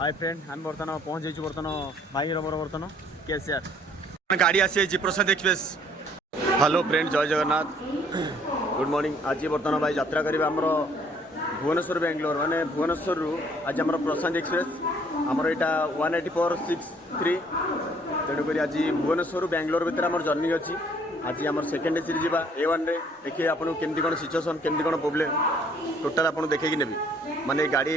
Hi friend आम बर्तमान पहुँच जाइए बर्तमान भाई मोर बर्तमान केसीआर गाड़ी आसी प्रसाद एक्सप्रेस। हेलो फ्रेंड जय जगन्नाथ गुड मॉर्निंग। आज बर्तमान भाई यात्रा करेंगे आमर भुवनेश्वर बेंगलोर माने भुवनेश्वर आज आम प्रशांत एक्सप्रेस आमर यहाँ 18463 तेणुक आज भुवनेश्वर बेंगलोर भितर आम जर्नी अच्छी। आज आम सेकेंड एसी जा A1 रे देखिए आपको केमती कौन सिचुएसन केमती कौन प्रोब्लेम टोटाल आपको देखी नेबी माने गाड़ी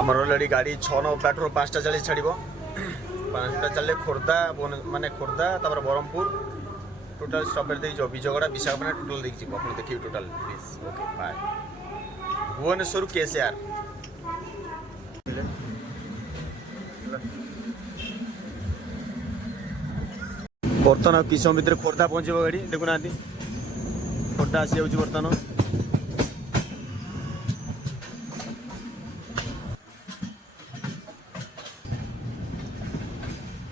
आमर अलरेडी गाड़ी 6 नंबर प्लाटफर्म 5:40 छाड़ 5टा चले खोर्धा माने खोर्धा तापर ब्रह्मपुर टोटाल स्टपेज देखिए विजयगढ़ विशाखापट्टनम टोटाल देखिए आप देखिए total please okay bye Bhubaneswar KSR. बर्तमान किस समय भितर खोर्धा पहुंचब गाड़ी देखुना खोर्धा आसी जाऊँ बर्तमान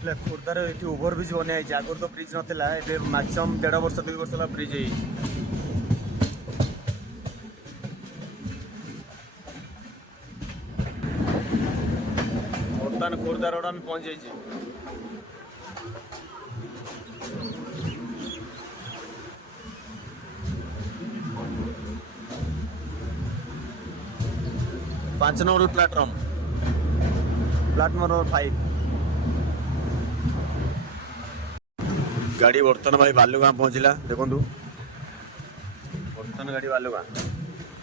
खोर्धार ये ओभरब्रिज बनाई आगुरी तो ब्रिज नाला मैक्सीम 1.5 वर्ष 2 वर्ष ब्रिज बर्तमान खोर्धा रोड आम पहुंच जाइए। पांच नंबर प्लाटफर्म नंबर 5 गाड़ी बर्तमान भाई बालुगाँ पहुँचला देखु बर्तमान गाड़ी बालुगाँ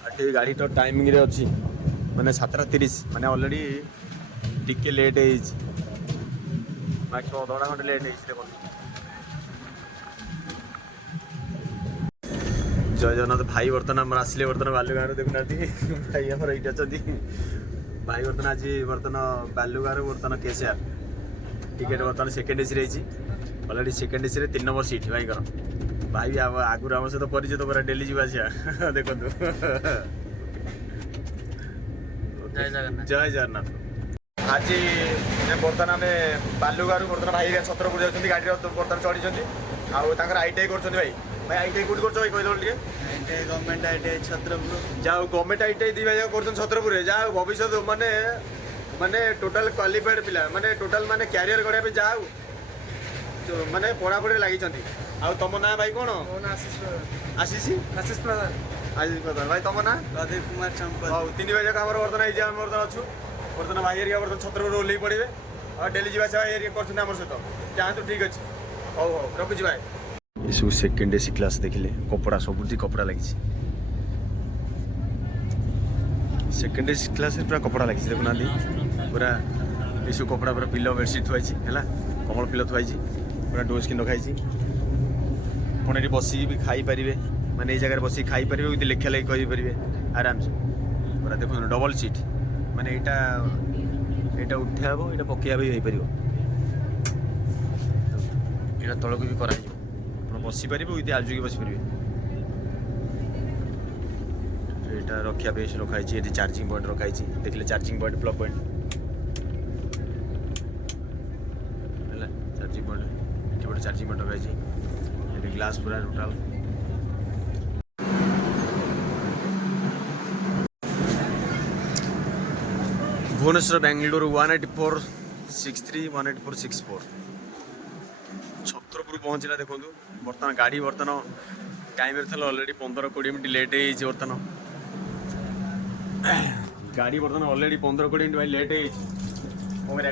आठ गाड़ी तो टाइमिंग रे अच्छी माने 7:30 माने ऑलरेडी टिके लेट मैक्स अधा घंटे लेट देखो। जय जगन्नाथ भाई बर्तमान आम आसिले बर्तमान बालुगाँ देखुना भाई आम ये भाई बर्तमान आज बर्तमान बालुगाँ बर्तमान केसीआर टिकेट बर्तमान सेकेंड एसी रही already second AC 3 number seat भाई भाई आगुरी आम सहित परिचित पूरा डेली जावा देखो जय जगन्नाथ। आज बर्तमान आम बालुगाँ बर्तमान भाई छत्रपुर जाऊँगी गाड़ी बर्तमान चढ़ी आईटीआई कर भाई भाई आईटीआई कौट कर गवर्नमेंट आईटीआई छत्रपुर जाओ गवर्नमेंट आईटीआई दी भाई कर छत्रपुर जाओ भविष्य माने माने टोटाल क्वालिफाइड पिला माने टोटाल माने कैरियर गढ़ा जाओ माने पढ़ापढ़ी लगी तुम ना भाई कौन आशीष आशीष प्रधान भाई तुम ना प्रदीप कुमार चंपल हाँ 3 भाई जाक बर्तमान बर्तमान अच्छु बर्तमान भाई एरिया बर्तमान छत्रपुर ओल्ल पड़े और डेली जावा एरिया कर सहित जातु ठीक अच्छे हौ हौ रखुची भाई। सब सेकेंड एसी क्लास देखिले कपड़ा सबुठी कपड़ा लगी सेकेंड एसी क्लास पूरा कपड़ा लगी देखुना पूरा ये सब कपड़ा पूरा पिलो बेडसीट थुआई है कमल पिलो थुआई पूरा डोर स्क्रीन रखाई पुणी ये बसिक भी खाई पारे माने ये जगह बसिक खाई पारे लेखा लेखि करेंगे आराम से पूरा देखो डबल सीट माने यहाँ उठा हे यहाँ पकड़ा भी हो पार यहाँ तलक भी कर बसीपर विद आजुकी बसीपर यहाँ रखापी रखाई ये चार्जिंग पॉइंट रखाई देखिले चार्जिंग पॉइंट प्लग पॉइंट है चार्जिंग पॉइंट ये गोटे चार्जिंग पॉइंट रखाई ग्लास पूरा टोटाल भुवनेश्वर बेंगलुरु 18463 18464 छत्रपुर पहुँचला देखो बर्तमान गाड़ी बर्तमान टाइम अलरेडी 15-20 मिनट लेट बर्तमान गाड़ी बर्तमान अलरेडी 15-20 मिनट भाई लेट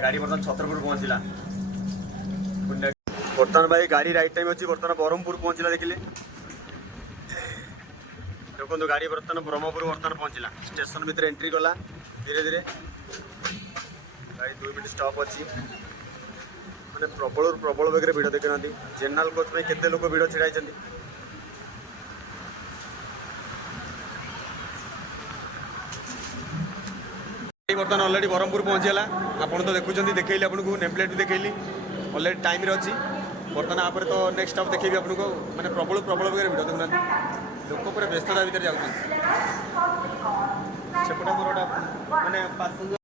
गाड़ी बर्तमान छत्रपुर पहुँचला बर्तमान भाई गाड़ी राइट टाइम अच्छी बर्तमान ब्रह्मपुर पहुँचला देखिले देखो गाड़ी बर्तमान ब्रह्मपुर बर्तमान पहुँचला स्टेशन भितर एंट्री कला धीरे धीरे भाई 2 मिनट स्टॉप अच्छी मैंने प्रबल प्रबल बेगे भिड़ देखना जेनराल कोच में केते लोक भिड़ छिड़ा बर्तमान अलरेडी ब्रह्मपुर पहुँचीगला आप तो देखुं देखली आपको नेम प्लेट भी देखली अलरेडी टाइम अच्छी बर्तमान आप तो नेक्स्ट स्टॉप देखी आपको मैंने प्रबल प्रबल बेगे भिड़ देखुना लोक पूरा व्यस्तता भितर जाऊँ सेपटे मोर माने पैसेंजर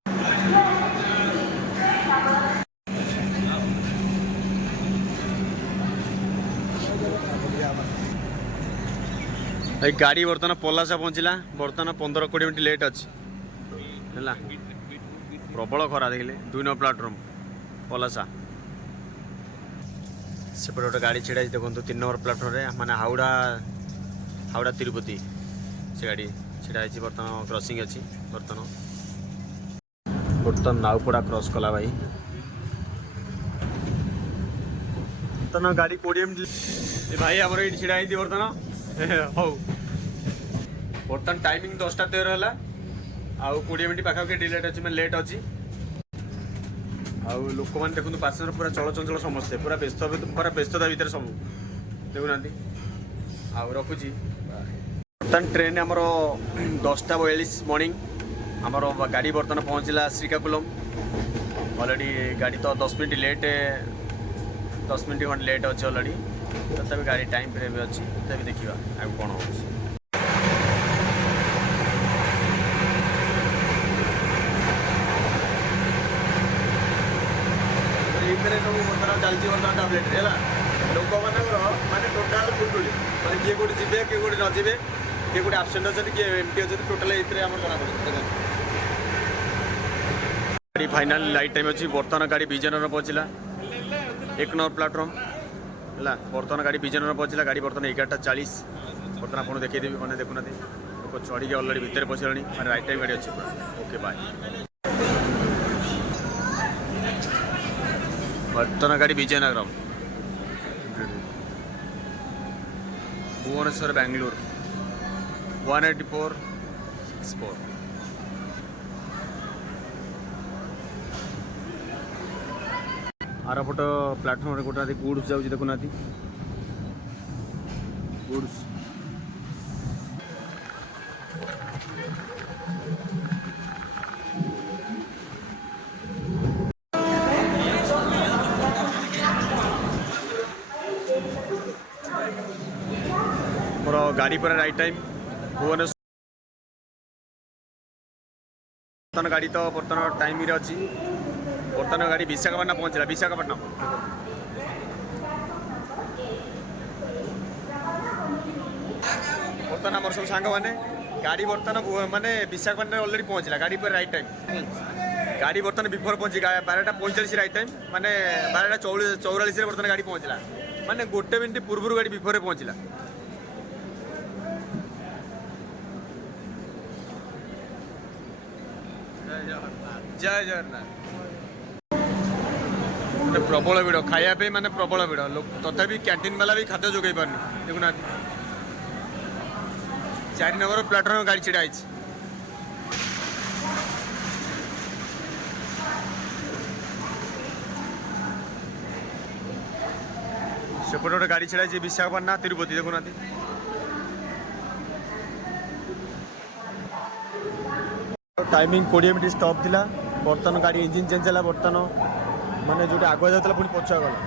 ए गाड़ी बर्तमान पलासा पहुँचला बर्तमान 15-20 मिनट लेट अच्छी है प्रबल खरा देखिले 2 नंबर प्लाटफर्म पलासा सेपटे गोटे गाड़ी छिड़ा देखो 3 नंबर प्लाटफर्म माने हावड़ा तिरुपति से गाड़ी छिड़ा बर्तमान क्रॉसिंग अच्छी बर्तमान नावपड़ा क्रॉस कला भाई बर्तमान गाड़ी 20 मिनट भाई आमर ये छिड़ा बर्तमान हौ बर्तमान टाइमिंग 10:13 है आउ 20 मिनट पाखापाखि डिलेट अच्छी मैं लेट अच्छी आउ लोक मैंने देखो पैसेंजर पूरा चलचंचल समस्ते पूरा व्यस्तता भितर सब देखुना आउ रखुची बर्तमान ट्रेन आमर 10:42 मॉर्निंग आमर गाड़ी बर्तमान पहुँचला श्रीकाकुलम ऑलरेडी गाड़ी तो 10 मिनट लेट 10 मिनट खंड लेट अच्छे ऑलरेडी तथापि गाड़ी टाइम पे भी अच्छी तभी देखा आगे कौन हो सब बर्तमान चलती बर्तमान टाब्लेट है लोक माने टोटाल फुलफुली मैंने किए कौटी जी किए कौटी न जी किए कौटी आबसेंट अच्छे किए एमटी अच्छे टोटाल ये जना पड़े गाड़ी फाइनाल लाइट टाइम अच्छी बर्तमान गाड़ी विजयनगर पहुँचला 1 नंबर प्लाटफर्म है बर्तमान गाड़ी विजयनगर पहुँचला गाड़ी बर्तमान 11:40 बर्तमान आपको देखदेवी मैंने देखुना लोग चढ़ी अलरेडी भितर पशिला मैंने राइट टाइम गाड़ी अच्छी पूरा ओके बाय बर्तमान गाड़ी विजयनगर भुवनेश्वर बेंगलुरु 18464 आरपट प्लाटफर्म गोटे गुड्स जाऊँगी देखुना गुड्स मोर गाड़ी पर राइट टाइम भुवनेश्वर बर्तमान गाड़ी तो बर्तमान टाइम अच्छी बर्तमान गाड़ी विशाखापट्टनम पहुँचला विशाखापट्टनम बर्तमान आम सब सांग मैंने गाड़ी बर्तमान माने विशाखापट्टनम ऑलरेडी पहुँचला गाड़ी पर राइट टाइम गाड़ी बर्तमान बिफोर पहुँची 12:45 राइट टाइम माने 12:44 बर्तमान गाड़ी पहुँचला माने 1 मिनट पूर्व गाड़ी बिफोर पहुँचला जय जगन्नाथ प्रबल भिड़ खाया माने प्रबल भिड़ लोक तथापि कैंटीन वाला भी खाद्य जोगे पारनी देखुना 4 नंबर प्लाटफर्म गाड़ी छिड़ा सेपटे गोटे गाड़ी छिड़ा विशाखापट्टनम तिरुपति देखुना टाइमिंग 20 मिनट स्टॉप थिला बर्तमान गाड़ी इंजिन चेंज है बर्तमान माने जो आगे जाता पुणी पछुआ गला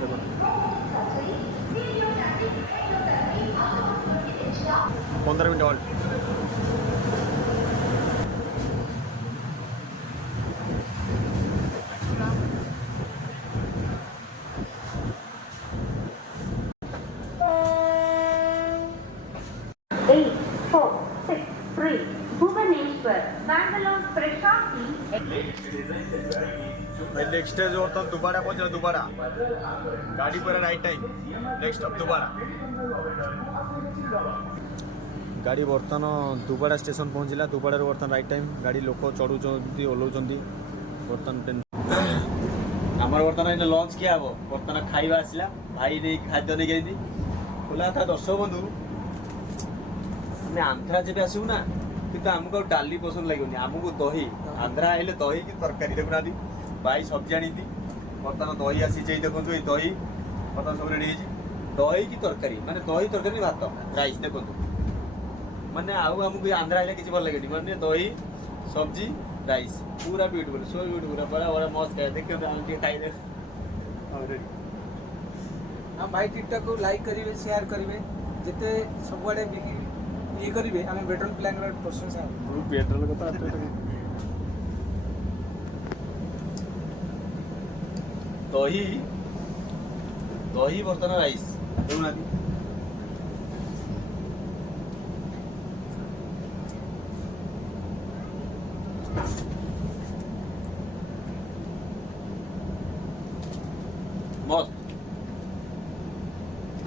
देखो 15 मिनट ऑल्ट नेक्स्ट स्टेज बर्तमान दुबारा पहुंचला दुबारा गाड़ी पर राइट टाइम नेक्स्ट स्टॉप दुबारा गाड़ी बर्तमान दुबारा स्टेशन पहुंचला दुबारा बर्तमान राइट टाइम गाड़ी लोक चढ़ुंट ओह्लाउंट बर्तमान आमर बर्तमान लंच किया हे बर्तमान खाଇବା आसला भाई नहीं खाद्य नहीं गई खोला था दर्शक बंधु आंध्रा जब आसू ना कि आमको डाली पसंद लगे आमको दही आंध्रा आइले दही कि तरकारी देखुना भाई सब्जी आनी बर्तमान दही आसी देखो ये दही बर्तमान सब रेडी दही की तरकारी माने दही तरकारी भात राइस देखो माने आमको आंध्रा आइले किसी भल लगे माने दही सब्जी राइस पूरा ब्यूटीफुल सो ब्यूटीफुल बड़ा बड़ा मस्त खाए देखिए खाई हम भाई टिकटॉक को लाइक करेंगे शेयर करेंगे जिते सब ये करेंगे आम पेट्रोल प्लान प्रशंसा पेट्रोल कथा दही दही बर्तमान राइस देखुना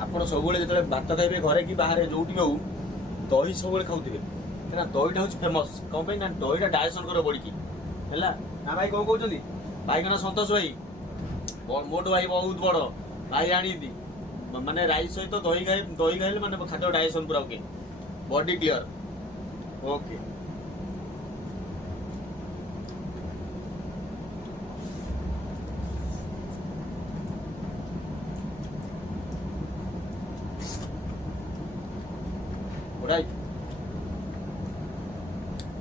ଆପଣ ସବୁବେଳେ ଯେତେବେଳେ ଭାତ ଖାଇବେ ଘରେ କି ବାହାରେ ଯୋଉଠି ହଉ ଦହି ସବୁବେଳେ ଖାଉଥିବେ କାହିଁକିନା ଦହିଟା ହେଉଛି ଫେମସ୍ କ'ଣ ପାଇଁ ନା ଦହିଟା ଡାଇଜେସନ୍ କରିବ ବଡ଼ିକି ହେଲା ନା ଭାଇ କ'ଣ କହୁଛନ୍ତି ଭାଇ କ'ଣ ସନ୍ତୋଷ ଭାଇ ମୋଠୁ ଭାଇ ବହୁତ ବଡ଼ ଭାଇ ଆଣିନ୍ତି ମାନେ ରାଇସ୍ ସହିତ ଦହି ଖାଇଲେ ମାନେ ଖାଦ୍ୟ ଡାଇଜେସନ୍ ପୁରା ଓକେ ବଡି କ୍ଲିୟର ଓକେ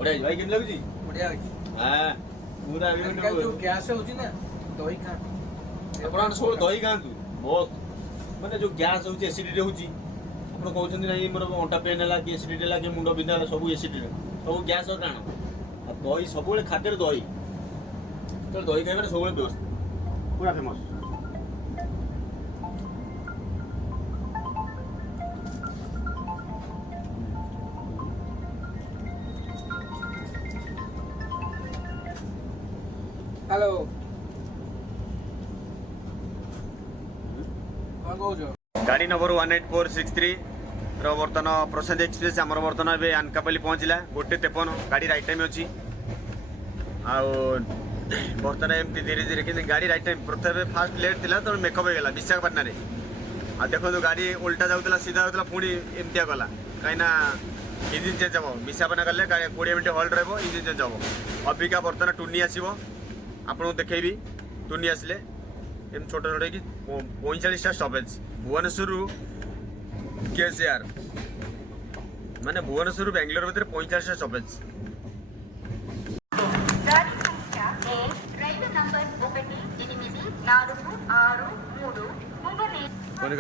ବଢିଆ ଭାଇ କେମିତି ଲାଗୁଛି ବଢିଆ ଅଛି ହଁ ପୁରା ଯୋଉ ଗ୍ୟାସ୍ ହଉଛି ନା ଦହି ଖାଆନ୍ତୁ ଆପଣ ସବୁବେଳେ ଦହି ଖାଆନ୍ତୁ ବହୁତ ମାନେ ଯୋଉ ଗ୍ୟାସ୍ ହଉଛି ଏସିଡିଟି ହଉଛି ଆପଣ କହୁଛନ୍ତି ନାଇଁ ମୋର ଅଣ୍ଟା ପେନ୍ ହେଲା କି ଏସିଡିଟି ହେଲା କି ମୁଣ୍ଡ ବିନ୍ଧା ହେଲା ସବୁ ଏସିଡିଟି ସବୁ ଗ୍ୟାସ୍ର କାରଣ ଆଉ ଦହି ସବୁବେଳେ ଖାଦ୍ୟରେ ଦହି ଯେତେବେଳେ ଦହି ଖାଇବେ ସବୁବେଳେ ବ୍ୟବସ୍ଥା ପୁରା ଫେମସ୍ ହ୍ୟାଲୋ କ'ଣ କହୁଛ गाड़ी नंबर 18463 बर्तन प्रशांत एक्सप्रेस आमर बर्तन ए आनकापल्ली पहुँचला 1:53 गाड़ी राइट टाइम अच्छी बर्तन एमती धीरे धीरे कि गाड़ी राइट टाइम प्रथम फास्ट लेट थी तो मेकअप हो गला विशाखापाटना आ देखो गाड़ी उल्टा जाऊला सीधा जाऊला पुणी एमतिया गला कहीं इंजिन चेंज हम विशाखापाटना गले 20 मिनट हल्ट रहा इंजिन चेंज हम अबिका बर्तन टुनी आसो आपको देखी टुनी आसिले एम छोट छोट कि 45टा स्टपेज भुवनेश्वर केसीआर माने भुवनेश्वर बेंगलोर भीतर 45टा स्टपेज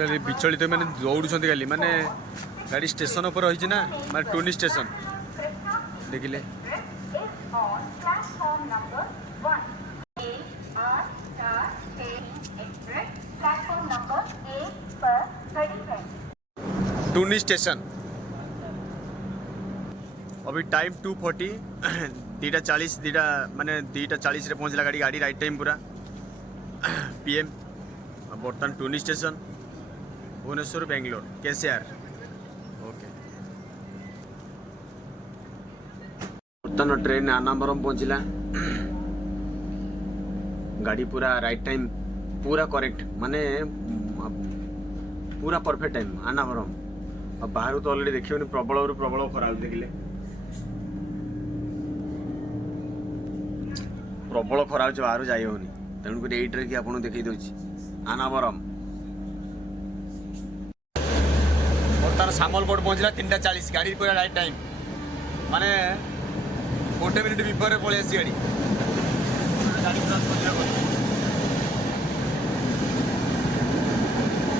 खाली विचलित मैंने दौड़ुंट खाली माने गाड़ी स्टेशन पर रही ना माने टुनी स्टेशन देखिले टुनी स्टेशन अभी टाइम 2:40 2:40 माने 2:40 रे पहुंचला गाड़ी गाड़ी राइट टाइम पूरा पीएम बर्तमान टुनी स्टेशन भुवनेश्वर बेंगलोर केसीआर ओके बर्तमान ट्रेन आनाबरम पहुंचला गाड़ी पूरा राइट टाइम पूरा करेक्ट माने पूरा परफेक्ट टाइम आनाबरम बाहर तो अलरेडी देखिए प्रबल प्रबल खरा देखिले प्रबल खरा बाहर जाई होनी तेणुक एट्रे कि आपको देखी दूसरी आनाबरम बर्तमान सामलकोट पहुंचला 3:40 गाड़ी पूरा राइट टाइम माने 1 मिनिट बिफोर पलि आसी गाड़ी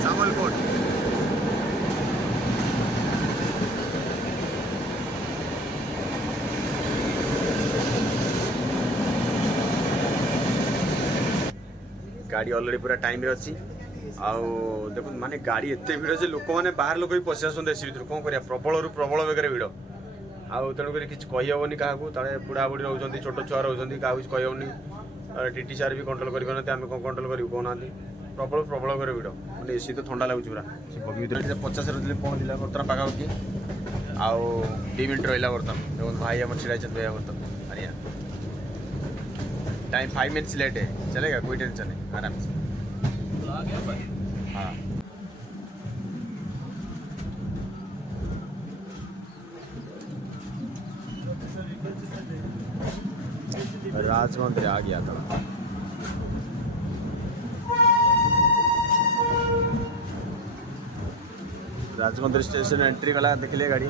सामलकोट गाड़ी अलरेडी पूरा टाइम अच्छी देखो माने गाड़ी एते भिड़ से लोक मैंने बाहर लोक भी पशि आसते एसी भर कौन कर प्रबल प्रबल बेगर भिड़ आउ तेणुक किसी कहीहबनी क्या बुढ़ा बुढ़ी रोच छोट छुआ रोच क्या कहीहबनी टीटी सार भी कंट्रोल करें आम कौन कंट्रोल करूँ कहना प्रबल प्रबल बेगर भिड़ मैंने एसी तो ठंडा लगुच पूरा 50 पहुँचला बर्तमान पाखापाखि आउ 2 मिनट रहा बर्तमान देखो भाई आम छिड़ा भाई बर्तमान आनिया टाइम 5 मिनट्स लेट है चलेगा कोई टेंशन नहीं आराम से हाँ राजमंदिर आ गया था राजमंदिर स्टेशन एंट्री वाला देख लिया गाड़ी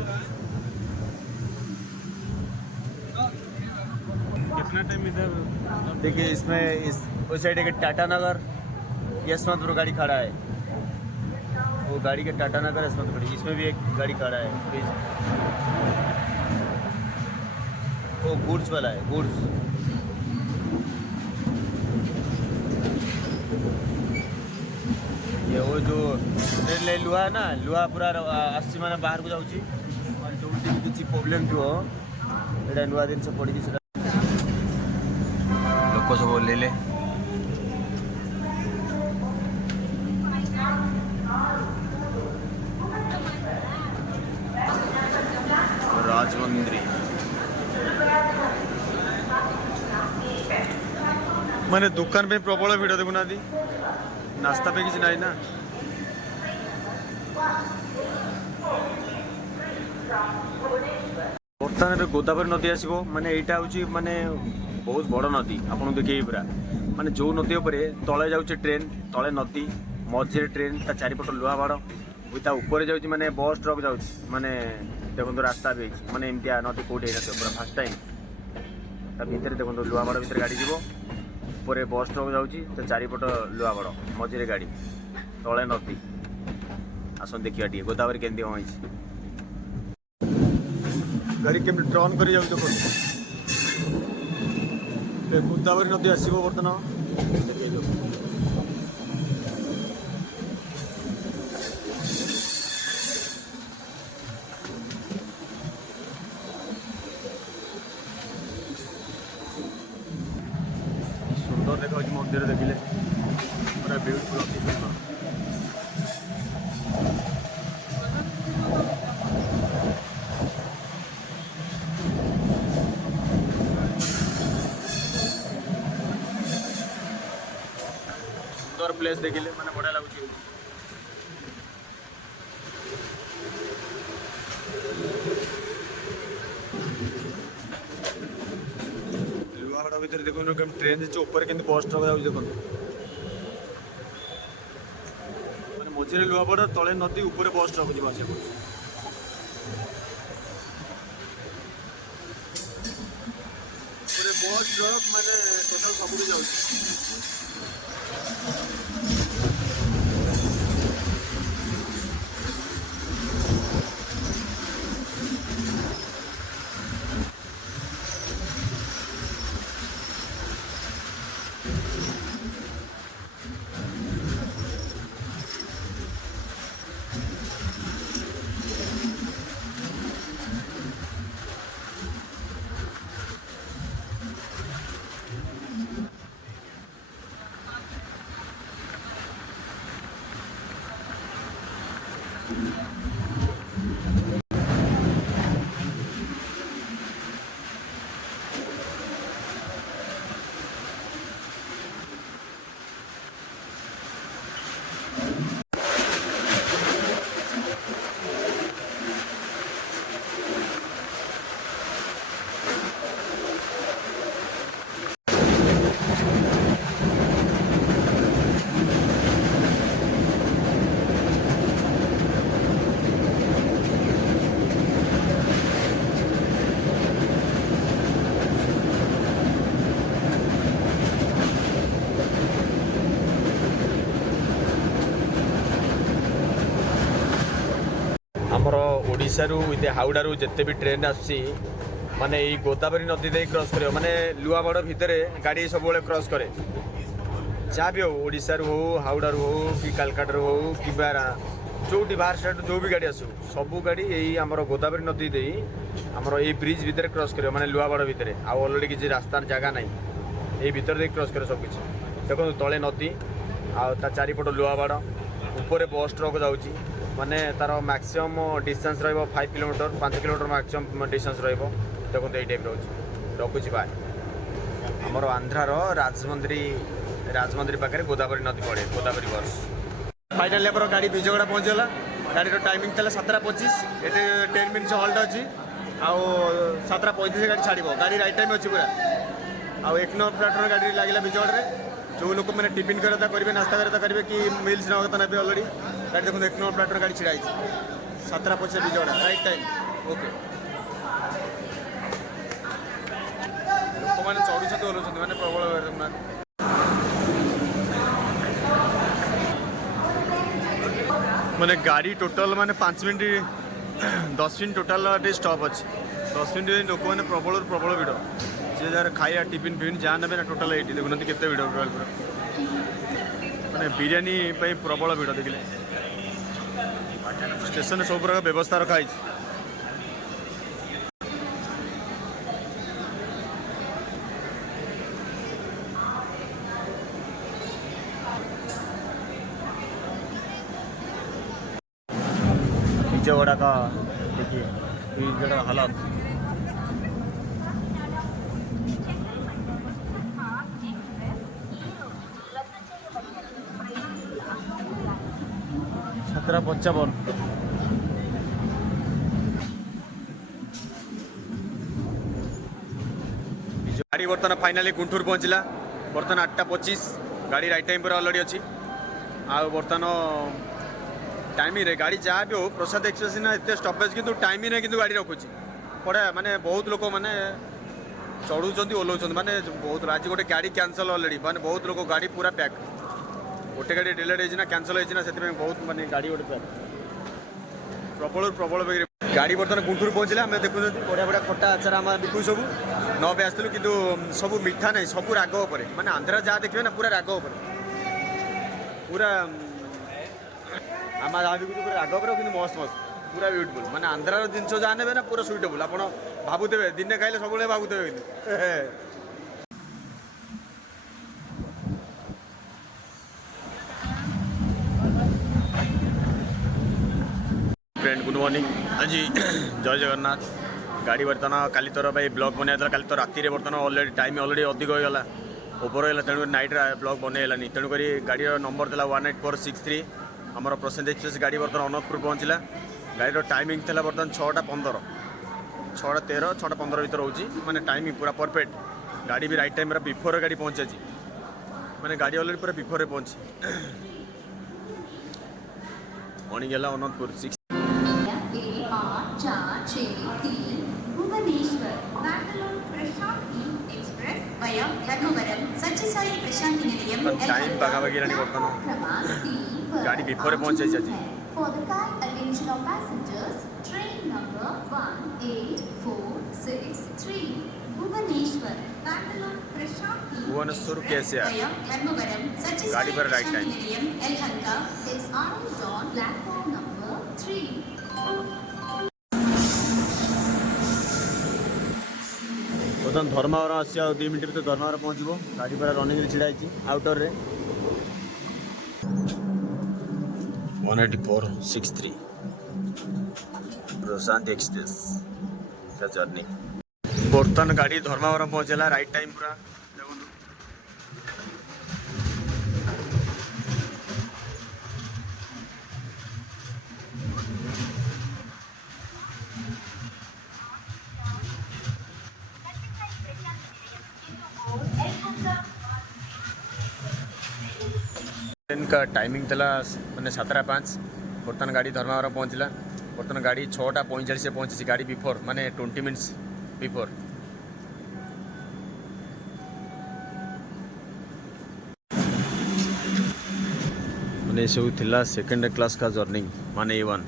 कितना टाइम इधर देखिए इसमें उस साइड एक टाटा नगर यशवंतपुर गाड़ी खड़ा है वो गाड़ी के टाटा नगर यशवंतपुर इसमें भी एक गाड़ी खड़ा है वो गुड्स वाला है गुड्स ये वो जो ट्रेन ले लुहा ना लुहा पूरा आसी माने बाहर को जाऊँगी जो किसी प्रोब्लेम थो ये नुआ जिन पड़ी लोक सब ओल्ले माने दुकान पे प्रबल भिड़ देखुना नास्ता पे किसी ना बर्तमान गोदावरी नदी आसो माने यहाँ हूँ माने बहुत बड़ नदी आपको देखे पूरा माने जो नदी उपर तले जाऊँचे ट्रेन तले नदी मझे ट्रेन ता चारिपट लुहा बाड़ ऊपर जाऊँगी माने बस ट्रक जाऊँ माने देखो रास्ता भी माने एमतिया नदी कौटे पूरा फास्ट टाइम ता भीतर देखो लुहा बाड़ भीतर गाड़ी जीव ऊपर बस ट्रक जाऊँगी चारिपट लुहा बाड़ मझे गाड़ी तले नदी आसन देखिए टे गोदावरी केमती कौन गाड़ी केमती टर्न कर जाऊँ गोदावरी नदी आसो बर्तमान सुंदर देखा मंदिर देखिले पूरा ब्यूटीफुल अति सुंदर सुंदर प्लेस देखिले माने बढ़िया लगुच लुहागढ़ भीतर देखो ट्रेन ऊपर के बस ट्रक जाऊँ देखो माने मझे लुहागढ़ तले नदी ऊपर बस ट्रक जी आसे बस ट्रक माने टोटाल सब जाऊँ आमर ओडिशारू हावड़ारू जिते भी ट्रेन आसी माने ये गोदावरी नदी दे क्रॉस करे माने लुहागढ़ भितर गाड़ी सब क्रॉस करे जहाँ भी हो ओडिशारू हो हावड़ारू हो कि कालकाटारू हो कि जो बाहर स्टेट जो भी गाड़ी आसू सबू गाड़ी यही आमर गोदावरी नदी दे आमर ये ब्रिज भितर क्रॉस करे माने लुहागढ़ भितर आउ अलरेडी किसी रास्ता जगह ना ये भितर दे क्रॉस करे सब किसी देखो तले नदी आ चारिपट लुहागढ़ ऊपर बस ट्रक जाऊँगी माने तार मैक्सिमम डिस्टेंस रहिबो 5 किलोमीटर 5 किलोमीटर मैक्सिमम डिस्टेंस रहिबो देखो ये टाइप रखुची बाय आमर आंध्रार राजमंदिर पाखे गोदावरी नदी पड़े गोदावरी वर्ष फाइनाली आम गाड़ी विजयवाड़ा पहुँचीगला गाड़ी टाइमिंग था 7:25 ये 10 मिनट्स हल्ट अच्छी आउ 7:35 गाड़ी छाड़ गाड़ी राइट टाइम अच्छी पूरा आउ 1 नंबर प्लाटफर्म गाड़ी लगे विजयवाड़ा जो लोक मैंने टिफिन करता करेंगे नास्ता करता करेंगे कि मिल्स ना करता ना अलरेडी गाड़ी देखो 1 नंबर प्लाटफर्म गाड़ी छिड़ा 7:25 विजयवाड़ा राइट टाइम ओके लोक मैंने चढ़ुंट ओल्लाउं मैंने प्रबल माने गाड़ी टोटल माने 5 मिनट 10 मिनट टोटाल स्टॉप अच्छी 10 मिनट लोक मैंने प्रबल प्रबल भिड़ जे जार खाया टिफिन फिन जहाँ ने ना टोटाल ये देखुना केते भिड़ पूरा माने बिरियानी प्रबल भिड़ देखिले स्टेशन सब प्रकार व्यवस्था रखाई विजयवाड़ा का देखिए विजयवाड़ा का हालत 17:55 गाड़ी बर्तमान फाइनाली गुंठूर पहुँचला बर्तमान 8:25 गाड़ी राइट टाइम पर अलरेडी अच्छी बर्तमान टाइमिंग रे गाड़ी जहाँ भी हो प्रसाद एक्सप्रेस ना एत स्टपेज किंतु टाइमिंग रे किंतु गाड़ी रखुची पड़ा माने बहुत लोक माने चढ़ुंट ओह्लाउं माने बहुत आज गोटे गाड़ी कैंसल अलरेडी माने बहुत लोग गाड़ी पूरा पैक गोटे गाड़ी डिलेड होना कैंसल होना से बहुत माने गाड़ी गोटे पैक प्रबल प्रबल गाड़ी बर्तमान गुंठूर पहुँचला आम देखुं बढ़िया बढ़िया खटा आचार आम बिकू सब न भी आसलु कि सब मीठा नहीं सब राग उपर माने आंध्रा जहाँ देखिए ना पूरा राग उपर पूरा आम जहाँ बिकु पूरा राग उपर कि मस्त मस्त पूरा ब्यूटीफुल माने आंध्रार जिनस जहाँ ने ना पूरा सुइटेबल आप भावुवे दिने खाइले सब भावुवे फ्रेंड गुड मॉर्निंग आज जय जगन्नाथ गाड़ी बर्तमान काली तोर भाई ब्लॉग बनवा काली तो राति बर्तमान अलरेडी टाइम अलरेडी अधिक होगा ओवर होगा तेणु नाइट ब्लॉग बनईलानी तेणुक गाड़ी नंबर था 18463 आमर प्रशांत एक्सप्रेस गाड़ी बर्तमान अनंतपुर पहुँचला गाड़ी टाइमिंग था बर्तमान 6:15 6:13 6:15 भर होची माने टाइमिंग पूरा परफेक्ट गाड़ी भी राइट टाइम बिफोर गाड़ी पहुँचे माने गाड़ी अलरेडी पूरा बिफोर पहुँची मॉर्निंग है अनंतपुर 6 भुवनेश्वर बैंगलोर प्रशांति एक्सप्रेस वया धर्मवरम सच्चिसाई प्रशांति निलयम टाइम पाखापाखि बर्तमान गाड़ी बिफोर पहुँचे For the kind attention of passengers, train number 18463 Bhubaneswar Bangalore Prashanti Bhubaneswar कैसे via Dharmavaram Sachisai गाड़ी पर right time. Nilayam Yelahanka is arrived on platform number 3. बर्तमान धर्मावरम आसी 2 मिनट भर धर्मावरम पहुँचो गाड़ी पूरा रनिंग छिड़ाई आउटर रे 18463 प्रशांत एक्सप्रेस का जर्नी बर्तमान गाड़ी धर्मावरम पहुँचला राइट टाइम पूरा ट्रेन का टाइमिंग था मैंने 7:05 बर्तमान गाड़ी धर्मावरम पहुँचला बर्तमान गाड़ी 6:45 से पहुँची गाड़ी बिफोर माने 20 मिनट्स बिफोर मैंने सब थिला सेकेंड क्लास का जर्नी माने A1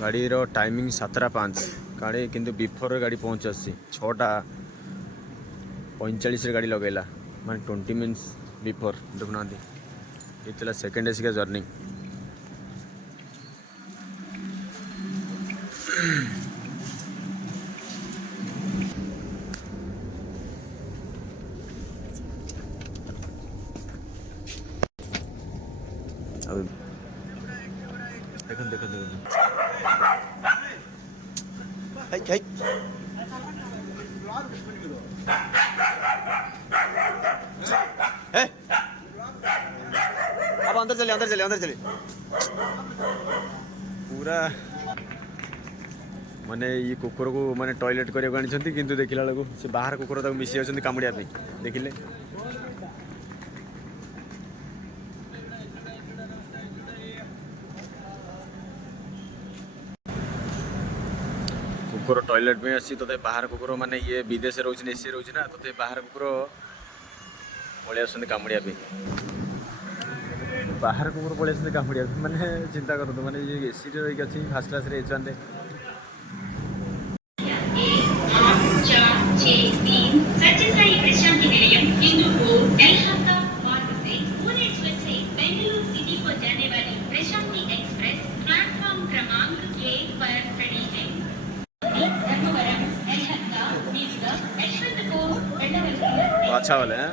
गाड़ी रो टाइमिंग 7:05 गाड़ी किंतु बिफोर गाड़ी पहुँच आसी 6:45 गाड़ी लगेला माने 20 मिनट्स बिफोर देखुना ये सेकेंड एसी का जर्नी अब देखो देखो देखो अब अंदर चले अंदर चले अंदर चले पूरा माने ये कुकुर को माने टॉयलेट करने आनी किंतु देखला बेलू से बाहर कुकुर तक मिसी जाती कामुड़िया देखिले कुकुर टॉयलेट में आसी तो बाहर कुकुर माने ये विदेश रोचे एसी रोचे ना तो बाहर कुकुर पलि आस कामुड़िया बाहर कुकुर पलि आस कामुड़िया माने चिंता करूँ माने ये एसी रही अच्छी फास्ट क्लास H1 अच्छा वाले हैं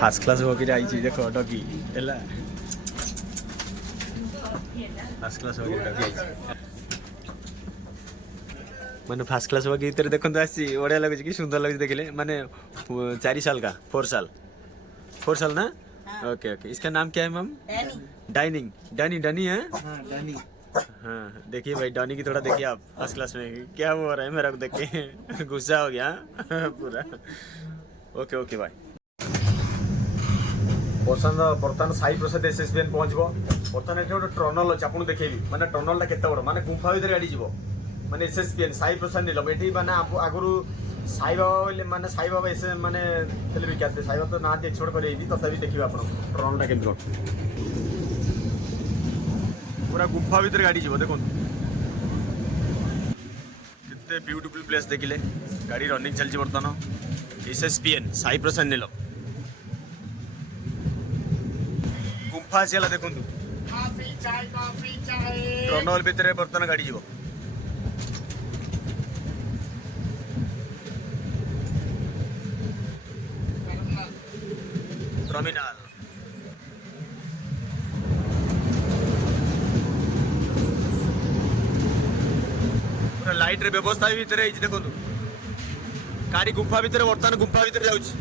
फास्ट क्लास होकर आई देख डगी है फास्ट क्लास होकर डगी आई मैंने फास्ट क्लास होगी भीतर देखते आसी बढ़िया लगे कि सुंदर लगे देखले माने 4 साल का 4 साल ना ओके ओके इसका नाम क्या है मैम डाइनिंग डनी डनी है हाँ देखिए भाई डनी की थोड़ा देखिए आप फर्स्ट क्लास में क्या हो रहा है मेरा को देख के गुस्सा हो गया पूरा ओके ओके भाई पसंद बर्तमान 100% एसएसबीएन पहुंचबो बर्तमान एठी गोटे टनल अछि आपन देखेबी माने टनल टा केते बड़ माने गुंफा भीतर गाड़ी जीवो माने एसएसबीएन 100% निलम एठी माने आगुरु साई बाबा माने साई बाबा ऐसे माने खेल भी क्या साई बाबा तो ना एक्सपोर्ट करे भी तथा भी देखिबा आपन टनल टा केते पूरा गुंफा भीतर गाड़ी जीवो देखो कितने ब्यूटीफुल प्लेस देखिले गाड़ी रनिंग चलची बर्तमान एसएसबीएन 100% निलम गुंफा चला देखु टनल भितर बर्तमान गाड़ी जीव टर्मिनाल पूरा लाइट रे व्यवस्था भी भितर देखु गाड़ी गुंफा भितर बर्तमान गुंफा भितर जाउछि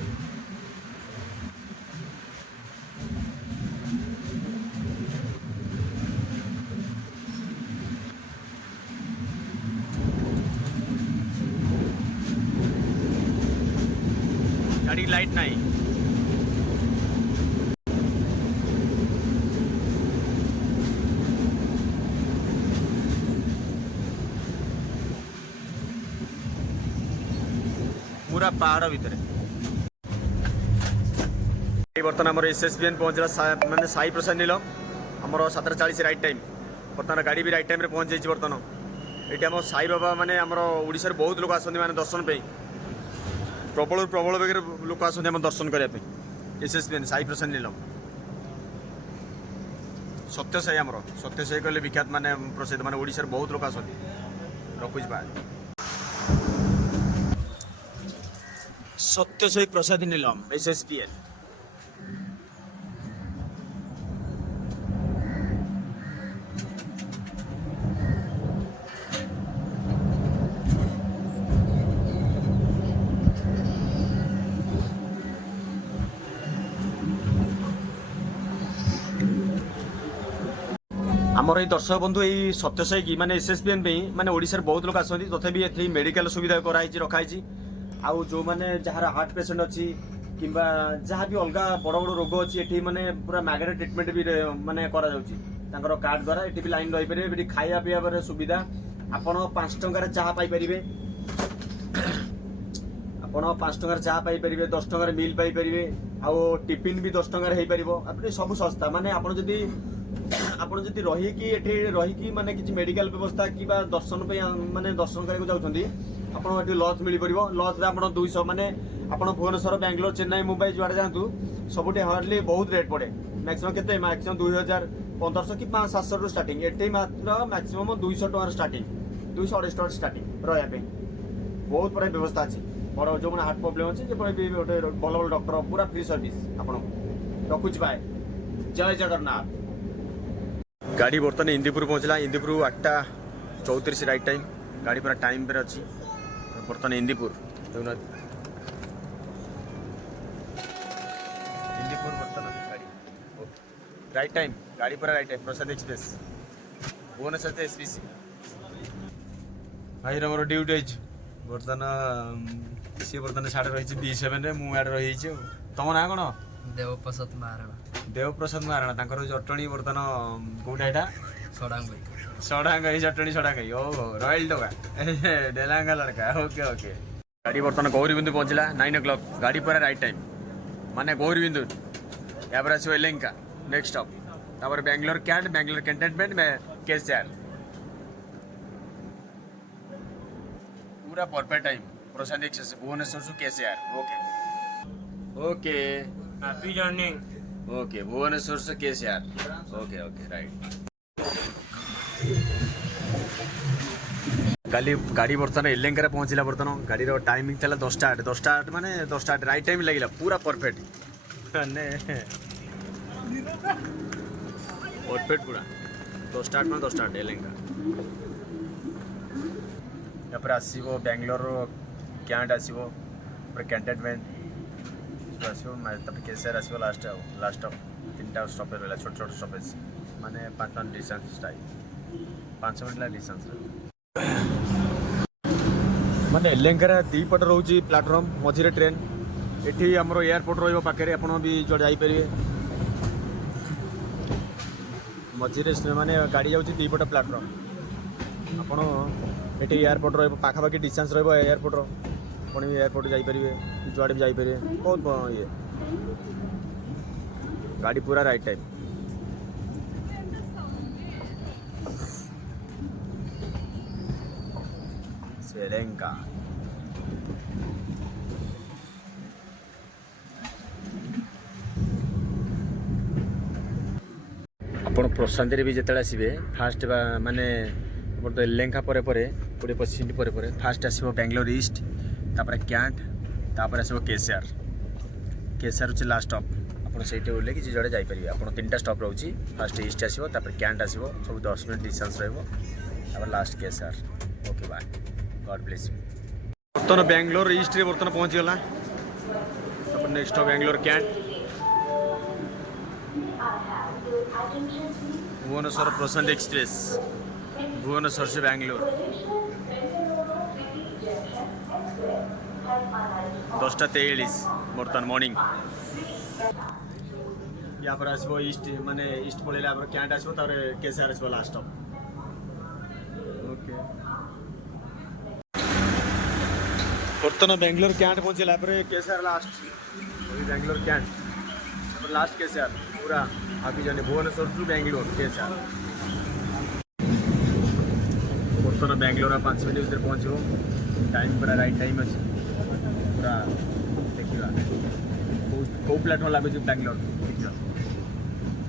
गाड़ी लाइट नहीं पूरा पहाड़ भितर बर्तमान आम एसएसबीएन पहुंचला माने 100% निलम आमर 7:40 राइट टाइम बर्तमान गाड़ी भी राइट टाइम रे पहुंच जाइए बर्तमान ये आम साई बाबा माने आमर ओडिशा रे बहुत लोग आसନ୍ତି माने दर्शन पे प्रबल बेगर लोक आसନ୍ତି आम दर्शन करने एसएसबीएन 100% निलम सत्यसाई आमर सत्यसाई कहले विख्यात माने प्रसिद्ध माने ओडिशा रे बहुत लोक आसନ୍ତି रखुच बा सत्यसाई प्रसाद निलम एसएसबीएन आमर ये दर्शक बंधु यही सत्यसाई की माने एसएसबीएन माने ओडिशा रे बहुत लोग आसନ୍ତି तथापि एथि मेडिकल सुविधा कराई रखाई आउ जो माने जहार हार्ट पेशेंट अच्छी किंबा जहाँ भी अलग बड़ बड़ रोग अच्छी एठी माने पूरा मागेरे ट्रिटमेंट भी माने करा जाउची तांकर कार्ड द्वारा एठी भी लाइन रही पारे एठी खाया पिया सुविधा आपण 5 टंकार चाहा पाई परिबे आपण 5 टंकार चाहा पाई परिबे 10 टंकार मिल पाई परिबे आउ टिफिन भी 10 टंकार हे परिबो आपने सब सस्ता माने आपण जदी आपण जदी रही कि एठी रही कि माने किछि मेडिकल व्यवस्था किबा दर्शन पे माने दर्शन करे को जाउछंदी आपण एठी लॉज मिली परिबो लॉज रे आपण 200 माने आपण भुवनेश्वर बेंगलोर चेन्नई मुंबई जुआडे जांतु सबुटे हार्डली बहुत रेट पड़े मैक्सिमम केते मैक्सिमम 2000 1500 कि 500 रु स्टार्टिंग एठी मात्र मैक्सिमम 200 टका स्टार्टिंग 200 टका स्टार्टिंग रहया पे बहुत बड़ा व्यवस्था अछि बड़ जो माने हार्ट प्रॉब्लम अछि जे भी ओटे भल भल डॉक्टर पूरा फ्री सर्विस आपण रखुच बाय जय जगन्नाथ गाड़ी बर्तमान इंदीपुर पहुंचला इंदीपुर 8:34 राइट टाइम गाड़ी पूरा टाइम पर अच्छी बर्तमान इंदीपुर बर्तमान गाड़ी राइट टाइम गाड़ी पूरा राइट टाइम प्रसाद एक्सप्रेस भुवनेश्वर एसबीसी भाई मोर ड्यूटी बर्तमान सी बर्तमान साढ़े रही B7 रे मु आड़े रही तुम ना कौन देवप्रसाद महाराणा देवप्रसाद महाराणा जटणी बर्तमान कौटा यहाँ सड़ांग चटणी सड़ांग ओहो रॉयल टोका डेलांगा लड़का ओके ओके गाड़ी बर्तमान गौरीबिंदु पहुंचला 9 o'clock गाड़ी पूरा राइट टाइम माने गौरीबिंदु या पर आसो एलेंका नेक्स्ट स्टॉप तापर बेंगलोर कैंट बेंगलोर कैंटनमेंट में केसीआर पूरा परफेक्ट टाइम प्रशांत एक्सेस Bhubaneswar to KSR okay okay happy journey okay Bhubaneswar से केसीआर ओके ओके राइट गाड़ी गाड़ी बर्तमान एलेंका पहुंचला बर्तमान गाड़ी टाइमिंग था 10:08 10:08 माने 10:08 राइट टाइम लगे पूरा परफेक्ट ने ओरपेट पूरा 10 स्टार्ट में 10 स्टार्ट एलेंगा या पर आसीबो बेंगलोर कैंट आसीबो पर कैंटनमेंट आसीबो तब केसर आसीबो लास्ट ऑफ 3टा स्टॉपेज वाला छोट छोट स्टॉपेज माने 5 मिनट डिस्टेंस स्टाइल 5 मिनट ला डिस्टेंस माने एलेंगार दी पट रोची प्लाटफॉर्म मझिरे ट्रेन एठी हमरो एयरपोर्ट रोइबो पाखरे आपण भी जो जाई परिवे मझिरे माने गाड़ी जाउची दी पट प्लाटफॉर्म आपण एठी एयरपोर्ट रोइबो पाखा पाखी डिस्टेंस रोइबो एयरपोर्ट रो आपण भी एयरपोर्ट जाई परिवे जुआड भी जाई परिवे बहुत ये गाड़ी पूरा राइट टाइम श्रीलंका ଆପଣ ପ୍ରଶାନ୍ତିରେ ବି ଯେତେବେଳେ ଆସିବେ ଫାଷ୍ଟ ମାନେ ଆପଣ ତ ଏଲେଙ୍କା ପରେ 20-25 ମିନିଟ୍ ପରେ ଫାଷ୍ଟ ଆସିବ ବାଙ୍ଗଲୋର ଇଷ୍ଟ ତାପରେ କ୍ୟାଣ୍ଟ ତାପରେ ଆସିବ କେସିଆର ହେଉଛି ଲାଷ୍ଟ ଷ୍ଟପ୍ ଆପଣ ସେଇଠି ଓହ୍ଲେଇକି ଯେ ଯୁଆଡ଼େ ଯାଇପାରିବେ ଆପଣ 3ଟା ଷ୍ଟପ୍ ରହୁଛି ଫାଷ୍ଟ ଇଷ୍ଟ ଆସିବ ତାପରେ କ୍ୟାଣ୍ଟ ଆସିବ ସବୁ 10 ମିନିଟ୍ ଡିଷ୍ଟାନ୍ସ ରହିବ ତାପରେ last KSR okay bye god bless you ବର୍ତ୍ତମାନ ବାଙ୍ଗଲୋର ଇଷ୍ଟରେ ବର୍ତ୍ତମାନ ପହଞ୍ଚିଗଲା ତାପରେ next Bangalore cant Bhubaneswar Prashant express Bhubaneswar से बैंगलोर 10:23 बर्तमान मॉर्निंग या पर आसबो ईस्ट माने ईस्ट पळेला पर कैंट आसबो तारे केसआर आसबो लास्ट स्टॉप ओके बर्तमान बैंगलोर कैंट पहुंचला पर केसआर लास्ट बैंगलोर कैंट पर लास्ट केसआर पूरा अभी जाने भुवनेश्वर टू बैंगलोर केसआर बर्तमान बैंगलोर 5 मिनट भीतर पहुँचो टाइम पूरा राइट टाइम अच्छे पूरा देखा कौ प्लाटफर्म लगुच बैंगलोर देखिए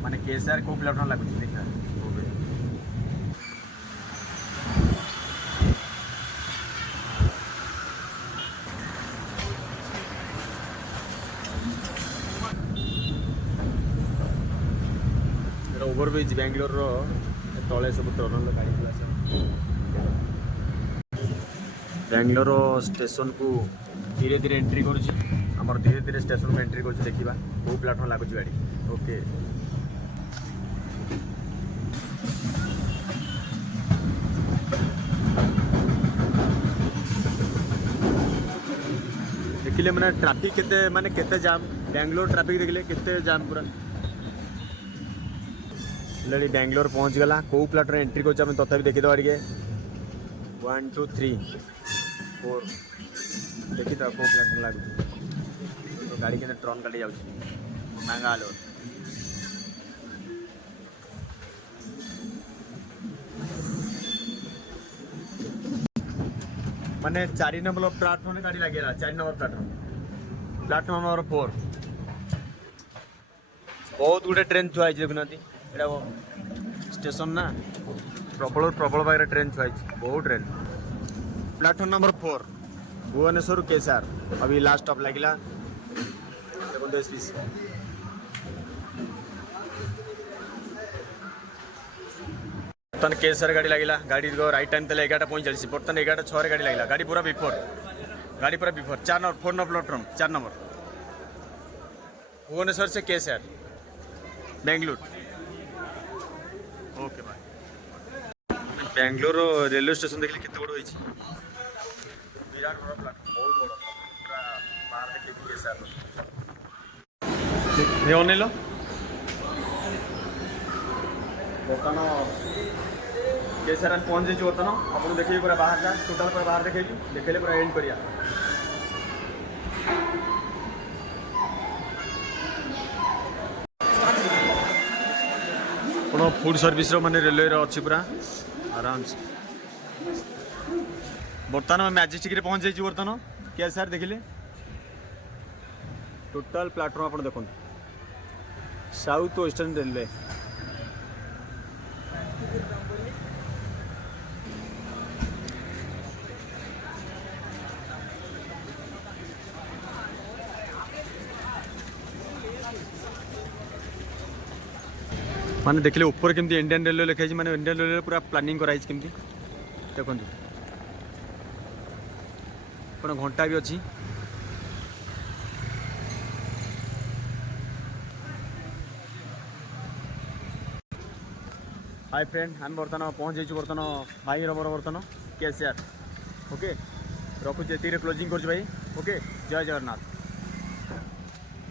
माने केसआर कौ प्लाटफर्म लगुच देखा ओवरब्रिज बैंगलोर तले सब टनल गाड़ी बैंगलोर स्टेशन को धीरे धीरे एंट्री करुँच आमर धीरे धीरे स्टेशन को एंट्री करुँच देखा कौ प्लाटफर्म लगुच गाड़ी ओके देखिले मैंने ट्रैफिक केते माने केते जाम बैंगलोर ट्रैफिक देखिले केते जाम पूरा बैंगलोर पहुँच गला कौ प्लाटफर्म एंट्री कर तथापि देखीदे टे 1 2 3 4 देखी कौ प्लाटफर्म लगुच तो गाड़ी के ट्रन काटी जाऊँ मैंगालोर माने 4 नंबर प्लाटफर्म गाड़ी लगे 4 नंबर प्लाटफर्म नंबर 4 बहुत गुटे ट्रेन थुआ देखुना स्टेशन ना प्रबल पाखे ट्रेन छुआई बहुत ट्रेन प्लाटफॉर्म नंबर 4 भुवनेश्वर केसआर अभी लास्ट स्टॉप लगिला देखो एसपीसी बर्तमान केसआर गाड़ी लगिला गाड़ी राइट टाइम तले 11:45 बर्तमान 11:06 गाड़ी लगिला गाड़ी पूरा before 4 number 4 number platform 4 number Bhubaneswar से KSR Bengaluru okay by Bangalore railway station देखिए कितने बड़ होइछि विराट बड़ प्लाटफॉर्म बहुत बड़ पूरा बाहर देखिए केसआर ये ओनेलो बर्तमान केसआर पहुंच जाइए बर्तमान आपको देखिए पूरा बाहर जा टोटल पूरा बाहर देखिए देखले पूरा एंड करिया फूड सर्विस माने रेलवे अच्छी पूरा आराम से बर्तमान मैजेस्टिक रे पहुंच जाइए बर्तमान केसआर देखिले टोटल प्लाटफॉर्म आप देखो साउथ वेस्टर्न रेलवे मैंने देखिले ऊपर केमती इंडियन रेलवे लिखाई मैंने इंडियन रेलवे पूरा प्लानिंग कराई केमती देखो कौन घंटा भी अच्छी हाय फ्रेंड आम बर्तमान पहुँच जाइए बर्तमान भाई मोर बर्तमान कैशियर ओके रखुचे क्लोजिंग कर भाई ओके जय जगन्नाथ।